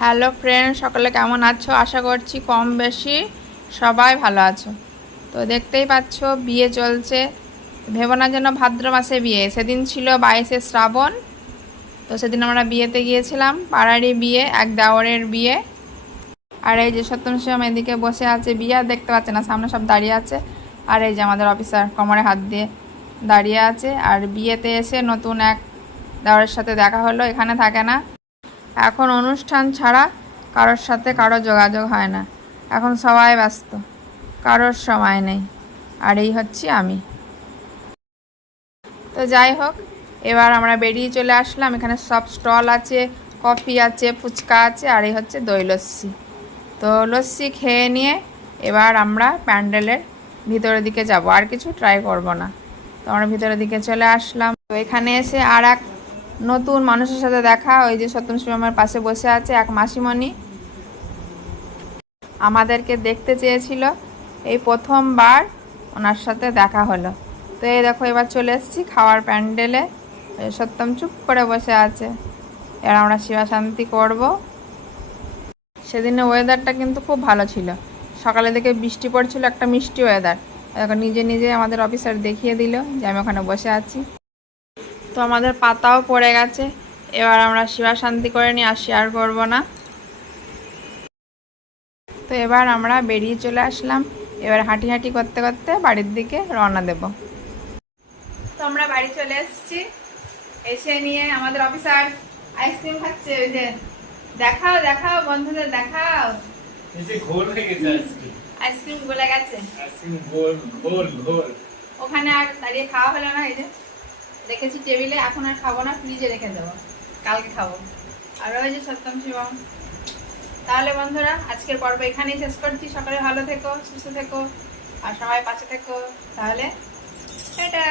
Hello friend, সকলে কেমন আছো? আশা করছি কম বেশি সবাই ভালো আছো। তো দেখতেই পাচ্ছ বিয়ে চলছে। ভেবো না যেন ভাদ্র মাসে বিয়ে, সেদিন ছিল 22শে শ্রাবণ। তো সেদিন আমরা বিয়েতে গিয়েছিলাম, পাড়ারই বিয়ে, এক দেওরের বিয়ে। আর এই যে সপ্তম শিবম এদিকে বসে আছে, বিয়ে আর দেখতে পাচ্ছে না, সামনে সব দাঁড়িয়ে আছে। আর এই যে আমাদের অফিসার কোমরে হাত দিয়ে দাঁড়িয়ে আছে। আর বিয়েতে এসে নতুন এক দেওরের সাথে দেখা হলো, এখানে থাকে না। এখন অনুষ্ঠান ছাড়া কারোর সাথে কারো যোগাযোগ হয় না, এখন সবাই ব্যস্ত, কারোর সময় নেই। আর এই হচ্ছি আমি। তো যাই হোক, এবার আমরা বেরিয়ে চলে আসলাম। এখানে সব স্টল আছে, কফি আছে, ফুচকা আছে, আর এই হচ্ছে দই লস্যি। তো লস্যি খেয়ে নিয়ে এবার আমরা প্যান্ডেলের ভিতরের দিকে যাব, আর কিছু ট্রাই করব না। তো আমরা ভিতরের দিকে চলে আসলাম। তো এখানে এসে আর এক নতুন মানুষের সাথে দেখা। ওই যে সপ্তম শিবমের পাশে বসে আছে এক মাসিমণি, আমাদেরকে দেখতে চেয়েছিল, এই প্রথমবার ওনার সাথে দেখা হলো। তো এই দেখো এবার চলে এসেছি খাওয়ার প্যান্ডেলে। সত্যম চুপ করে বসে আছে, এবার আমরা শিবা শান্তি করব। সেদিনের ওয়েদারটা কিন্তু খুব ভালো ছিল, সকালে থেকে বৃষ্টি পড়ছিল, একটা মিষ্টি ওয়েদার। এখন নিজে নিজে আমাদের অফিসার দেখিয়ে দিল যে আমি ওখানে বসে আছি। তো আমাদের পাতাও পড়ে গেছে, এবার আমরা শিবা শান্তি করে নিয়ে আর শেয়ার করবো না। তো এবার আমরা বেরিয়ে চলে আসলাম, এবার হাঁটি হাঁটি করতে করতে বাড়ির দিকে রওনা দেব। তো আমরা বাড়ি চলে এসেছি, এসে নিয়ে আমাদের অফিসার আইসক্রিম খাচ্ছে। ওই যে দেখাও দেখাও বন্ধুদের দেখাও, আইসক্রিম গলে গেছে। ওখানে আর দাঁড়িয়ে খাওয়া হলো না, এই যে রেখেছি টেবিলে, এখন আর খাবো না, ফ্রিজে রেখে দেবো, কালকে খাবো। আর ওই যে সত্যম শিবম। তাহলে বন্ধুরা আজকের পর্ব এখানেই শেষ করছি। সকালে ভালো থেকো, সুস্থ থেকো, আর সবাই পাশে থেকো। তাহলে টাটা।